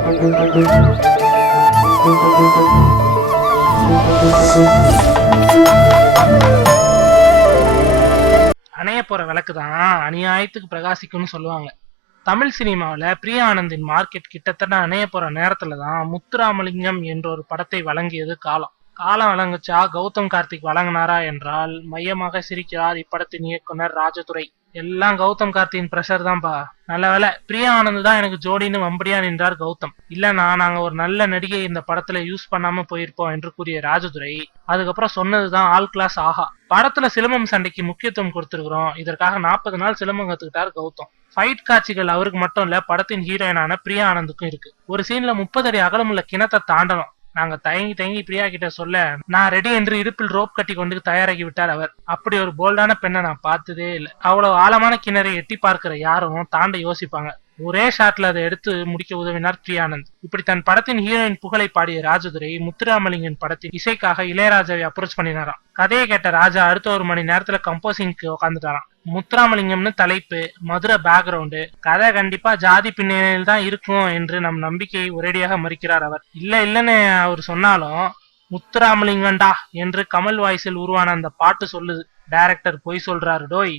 அணைய போற விளக்கு தான் அநியாயத்துக்கு பிரகாசிக்கும்னு சொல்லுவாங்க. தமிழ் சினிமாவில பிரியா ஆனந்தின் மார்க்கெட் கிட்டத்தட்ட அணைய போற நேரத்துலதான் முத்துராமலிங்கம் என்ற ஒரு படத்தை வழங்கியது காலம். காலம் வழங்குச்சா கௌதம் கார்த்திக் வழங்கினாரா என்றால் மையமாக சிரிக்கிறார் இப்படத்தின் இயக்குனர் ராஜதுரை. எல்லாம் கௌதம் கார்த்தியின் பிரஷர் தான்பா. நல்ல வேலை பிரியா ஆனந்த் தான் எனக்கு ஜோடின்னு வம்படியா நின்றார் கௌதம். இல்லனா நாங்க ஒரு நல்ல நடிகை இந்த படத்துல யூஸ் பண்ணாம போயிருப்போம் என்று கூறிய ராஜதுரை அதுக்கப்புறம் சொன்னதுதான் ஆல் கிளாஸ் ஆஹா. படத்துல சிலம்பம் சண்டைக்கு முக்கியத்துவம் கொடுத்திருக்கிறோம், இதற்காக 40 நாள் சிலம்பம் கத்துக்கிட்டார் கௌதம். ஃபைட் காட்சிகள் அவருக்கு மட்டும் இல்ல, படத்தின் ஹீரோயினான பிரியா ஆனந்துக்கும் இருக்கு. ஒரு சீன்ல 30 அடி அகலமுள்ள கிணத்தை தாண்டணும். நாங்க தயங்கி தயங்கி பிரியா கிட்ட சொல்ல நான் ரெடி என்று இடுப்பில் ரோப் கட்டி கொண்டு தயாராகி விட்டார் அவர். அப்படி ஒரு போல்டான பெண்ணை நான் பார்த்ததே இல்லை. அவ்வளவு ஆழமான கிணறை எட்டி பார்க்கிற யாரும் தாண்ட யோசிப்பாங்க. ஒரே ஷாட்ல அதை எடுத்து முடிக்க உதவினார் பிரியானந்த். இப்படி தன் படத்தின் ஹீரோயின் புகழை பாடிய ராஜதுரை முத்துராமலிங்கன் படத்தின் இசைக்காக இளையராஜாவை அப்ரோச் பண்ணினாராம். கதையை கேட்ட ராஜா அடுத்த 1 மணி நேரத்துல கம்போசிங்க்கு உட்காந்துட்டாராம். முத்துராமலிங்கம்னு தலைப்பு, மதுரை பேக்ரவுண்டு, கதை கண்டிப்பா ஜாதி பின்னணியில் தான் இருக்கும் என்று நம் நம்பிக்கையை ஒரேடியாக மறுக்கிறார் அவர். இல்லன்னு அவர் சொன்னாலும் முத்துராமலிங்கண்டா என்று கமல் வாய்ஸில் உருவான அந்த பாட்டு சொல்லுது, டைரக்டர் பொய் சொல்றாரு டோய்.